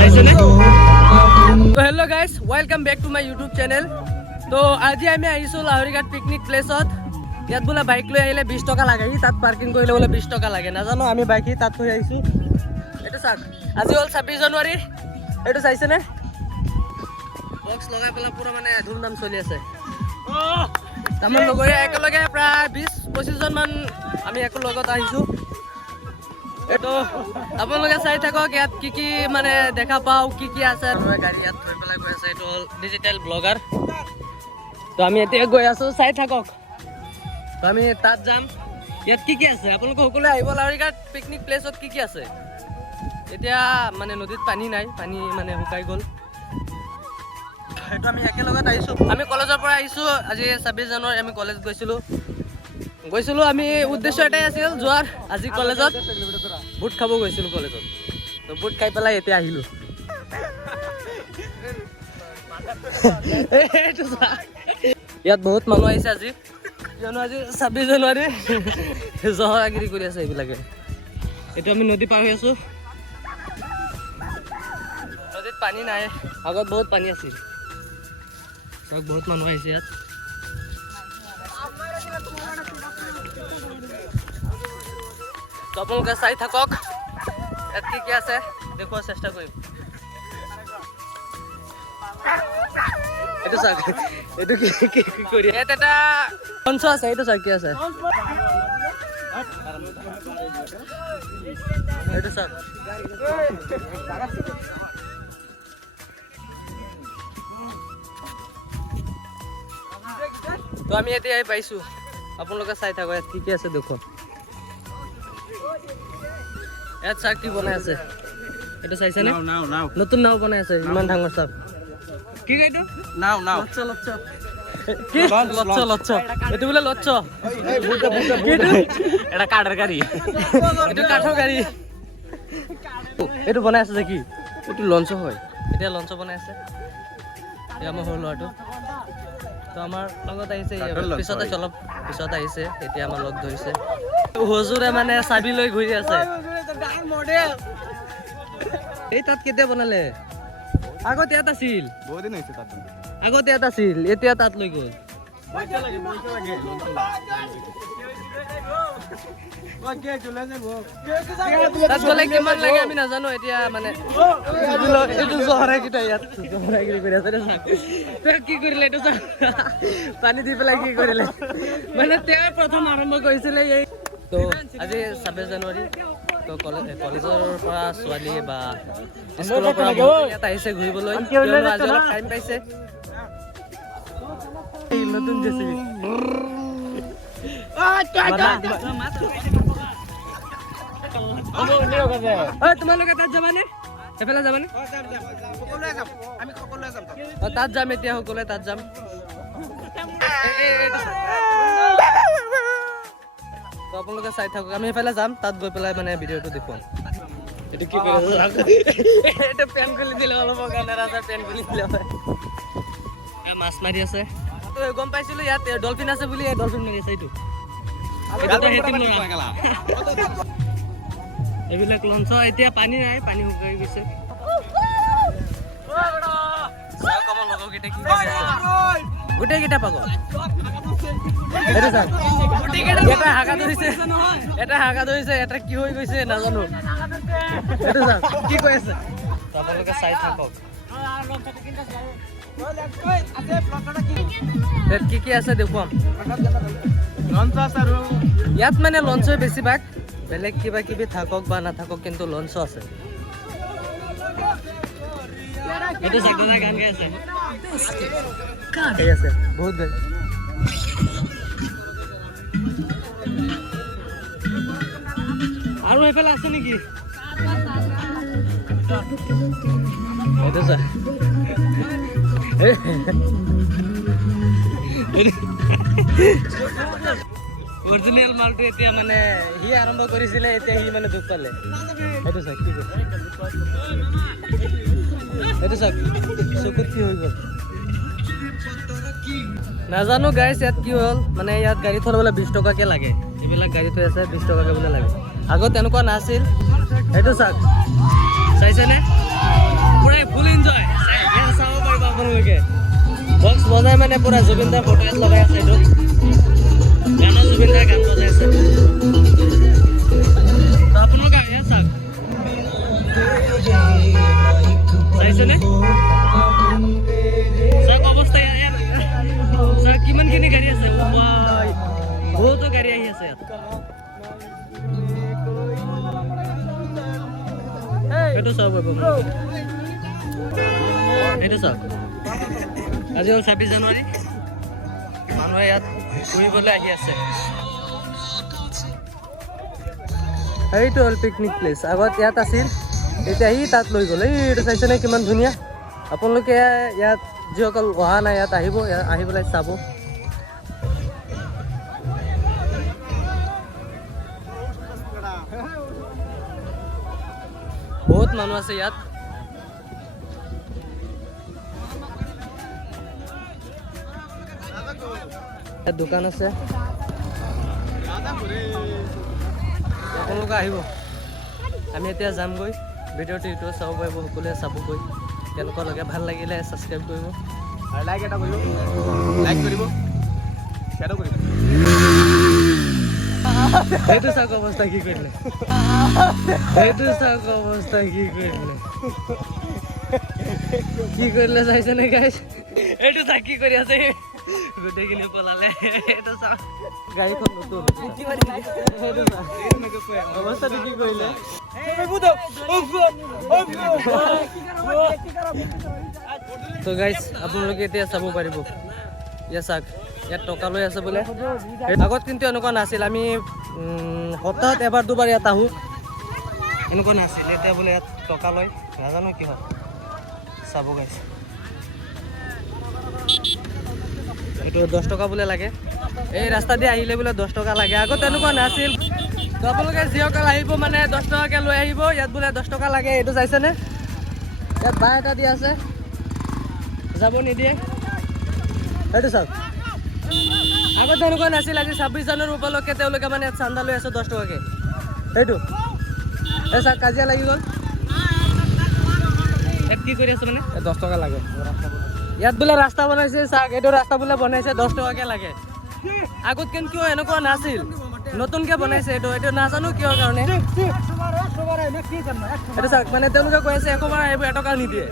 চাইছেনে? তো hello' guys, welcome back to my YouTube channel. তো আজি আমি আহিছোঁ লাহৰীঘাট পিকনিক প্লেচত। ইয়াত বোলে বাইক লৈ আহিলে 20 টকা লাগে, তাত পাৰ্কিং কৰিলে বোলে 20 টকা লাগে। নাজানো, আমি বাইক তাত থৈ আহিছোঁ। এইটো চাওক, আজি হ'ল 26 জানুৱাৰী। এইটো চাইছেনে? বক্স লগাই পেলাই পুৰা মানে ধুমধাম চলি আছে। আমাৰ লগৰীয়া একেলগে প্ৰায় 20-25 জন মান আমি একো লগত আহিছোঁ। এইটো আপোনালোকে চাই থাকক, ইয়াত কি কি মানে দেখা পাওঁ, কি কি আছে। গাড়ী ইয়াত থৈ পেলাই গৈ আছে, এইটো হ'ল ডিজিটেল ব্লগাৰ। তো আমি এতিয়া গৈ আছোঁ, চাই থাকক। তো আমি তাত যাম। ইয়াত কি কি আছে আপোনালোকে সকলোৱে আহিব। লাহৰীঘাট পিকনিক প্লেচত কি কি আছে? এতিয়া মানে নদীত পানী নাই, পানী মানে শুকাই গ'ল। এইটো আমি একেলগত আহিছোঁ, আমি কলেজৰ পৰা আহিছোঁ। আজি 26 জানুৱাৰী আমি কলেজ গৈছিলোঁ। আমি উদ্দেশ্য এটাই আছিল যোৱাৰ। আজি কলেজত বুট খাব গৈছিলোঁ কলেজত। তো বুট খাই পেলাই এতিয়া আহিলোঁ। ইয়াত বহুত মানুহ আহিছে আজি, কিয়নো আজি 26 জানুৱাৰী। জহৰাগিৰি কৰি আছে এইবিলাকে। এইটো আমি নদী পাৰ হৈ আছোঁ। নদীত পানী নাই, আগত বহুত পানী আছিল। চাওক, বহুত মানুহ আহিছে ইয়াত। আপোনালোকে চাই থাকক, ইয়াত কি কি আছে দেখুৱাৰ চেষ্টা কৰিম। এইটো চাওক, এইটো কি কি কৰি ইয়াত এটা মঞ্চ আছে। এইটো চাওক কি আছে, এইটো চাওক। তো আমি এতিয়া পাইছোঁ, আপোনালোকে চাই থাকক ইয়াত কি কি আছে দেখুন। ইয়াত চাওক কি বনাই আছে, এইটো চাইছেনে? নতুন নাও বনাই আছে, ইমান ডাঙৰ চাওক। কি কয় এইটো? নাও লচ্ছ। কি লচ্ছ? এইটো বোলে লচ্ছ। এটা কাঠৰ গাড়ী, এইটো কাঠৰ গাড়ী। এইটো বনাই আছে যে কি? এইটো লঞ্চ হয়। এতিয়া লঞ্চ বনাই আছে। এতিয়া আমাৰ সৰু ল'ৰাটো তো আমাৰ লগত আহিছে, পিছত আহিছে। এতিয়া আমাৰ লগ ধৰিছে। হুজুৰে মানে চাবি লৈ ঘূৰি আছে। এই তাত কেতিয়া বনালে? আগত ইয়াত আছিল, আগত ইয়াত আছিল, এতিয়া তাত লৈ গ'ল। তাত গ'লে কিমান লাগে আমি নাজানো। এতিয়া মানে এইটো জহৰাগিৰি ইয়াত জহৰাগিৰি কৰি আছে। কি কৰিলে এইটো চাওক, পানী দি পেলাই কি কৰিলে, মানে তেওঁ প্ৰথম আৰম্ভ কৰিছিলে এই। তো আজি 26 জানুৱাৰী। তো কলেজৰ পৰা ছোৱালী বা স্কুলৰ পৰা ইয়াত আহিছে ঘূৰিবলৈ, কিয়নো আজি অলপ টাইম পাইছে। নতুন জেচিবি তোমালোকে তাত যাবানে? সেইফালে যাবানে? তাত যাম, এতিয়া সকলোৱে তাত যাম। তো আপোনালোকে চাই থাকক, আমি সেইফালে যাম। তাত গৈ পেলাই মানে ভিডিঅ'টো দেখুৱাম। এইটো কি কৰি এইটো পেন খুলি দিলে অলপ কাৰণে, ৰাজা পেন খুলি দিলে। মাছ মাৰি আছে। তো গম পাইছিলোঁ ইয়াত ডলফিন আছে বুলি, ডলফিন মাৰি আছে। এইবিলাক লঞ্চ। এতিয়া পানী নাই, পানী শুকাই গৈছে। গোটেইকেইটা পাগল। এটা হাগা ধৰিছে, এটা কি হৈ গৈছে নাজানো। এইটো চাওক কি কৈ আছে, আপোনালোকে চাই থাকক। কি কি আছে দেখুৱাম। ইয়াত মানে লঞ্চই বেছিভাগ, বেলেগ কিবা কিবি থাকক বা নাথাকক, কিন্তু লঞ্চ আছে। এইটো চাওক, দাদা গান গাই আছে, বহুত গান। আৰু এইফালে আছে নেকি? এইটো চাওক, অৰিজিনেল মালটো এতিয়া মানে সি আৰম্ভ কৰিছিলে, এতিয়া সি মানে দুখ পালে। সেইটো চাওক কি কৈছে, এইটো চাওক চকুত কি হৈ গ'ল নাজানো। গাইছ ইয়াত কি হ'ল মানে, ইয়াত গাড়ী থ'লে 20 টকাকৈ লাগে। এইবিলাক গাড়ী থৈ আছে 20 টকাকৈ বোলে লাগে। আগত তেনেকুৱা নাছিল। এইটো চাওক, চাইছেনে? পৰাই ফুল এনজয় ইয়াত চাব পাৰিব আপোনালোকে বক্স বজাই মানে পুৰা জুবিনদাৰ ফটো ইয়াত লগাই আছে এইটো গানত জুবিনদাৰ গান বজাই আছে তো আপোনালোকে ইয়াত চাওক চাইছেনে চাওক অৱস্থা ইয়াত চাওক কিমানখিনি গাড়ী আছে বহুতো গাড়ী আহি আছে ইয়াত এইটো চাওক এইটো চাওক আজি হ'ল 26 জানুৱাৰী মানুহে ইয়াত ফুৰিবলৈ আহি আছে এইটো হ'ল পিকনিক প্লেচ আগত ইয়াত আছিল এতিয়া সি তাত লৈ গ'ল এইটো চাইছেনে কিমান ধুনীয়া আপোনালোকে ইয়াত যিসকল অহা নাই ইয়াত আহিব আহি পেলাই চাব বহুত মানুহ আছে ইয়াত ইয়াত দোকান আছে আপোনালোকে আহিব আমি এতিয়া যামগৈ ভিডিঅ'টো ইউটিউবত চাব পাৰিব সকলোৱে চাবগৈ কেনেকুৱা লাগে ভাল লাগিলে ছাবস্ক্ৰাইব কৰিব আৰু লাইক এটা কৰিব লাইক কৰিব শ্বেয়াৰো কৰিব সেইটো চাওক অৱস্থা কি কৰিলে সেইটো চাওক অৱস্থা কি কৰিলে চাইছেনে গাইছ এইটো চাওক কি কৰি আছে গোটেইখিনি পলালে এইটো চাওক গাড়ীখন নতুন অৱস্থাটো কি কৰিলে তো গাইছ আপোনালোকে এতিয়া চাব পাৰিব ইয়াত চাওক ইয়াত টকা লৈ আছে বোলে আগত কিন্তু এনেকুৱা নাছিল আমি সপ্তাহত এবাৰ দুবাৰ ইয়াত আহোঁ এনেকুৱা নাছিল এতিয়া বোলে ইয়াত টকা লয় নাজানো কি হয় চাব গাইছ এইটো 10 টকা বোলে লাগে এই ৰাস্তা দি আহিলে বোলে 10 টকা লাগে আগত এনেকুৱা নাছিল তো আপোনালোকে যিসকল আহিব মানে 10 টকাকৈ লৈ আহিব ইয়াত বোলে 10 টকা লাগে এইটো চাইছেনে ইয়াত বাঁহ এটা দি আছে যাব নিদিয়ে এইটো চাওক আগত এনেকুৱা নাছিল আজি 26 জানুৱাৰী উপলক্ষে তেওঁলোকে মানে ইয়াত চান্দা লৈ আছে 10 টকাকৈ এইটো এই চাওক কাজিয়া লাগি গ'ল ইয়াত কি কৰি আছে মানে 10 টকা লাগে ইয়াত বোলে ৰাস্তা বনাইছে চাওক এইটো ৰাস্তা বোলে বনাইছে 10 টকাকৈ লাগে আগত কিন্তু এনেকুৱা নাছিল নতুনকৈ বনাইছে এইটো নাজানো কিহৰ কাৰণে এইটো চাওক মানে তেওঁলোকে কৈ আছে একবাৰ আহিব 1 টকা নিদিয়ে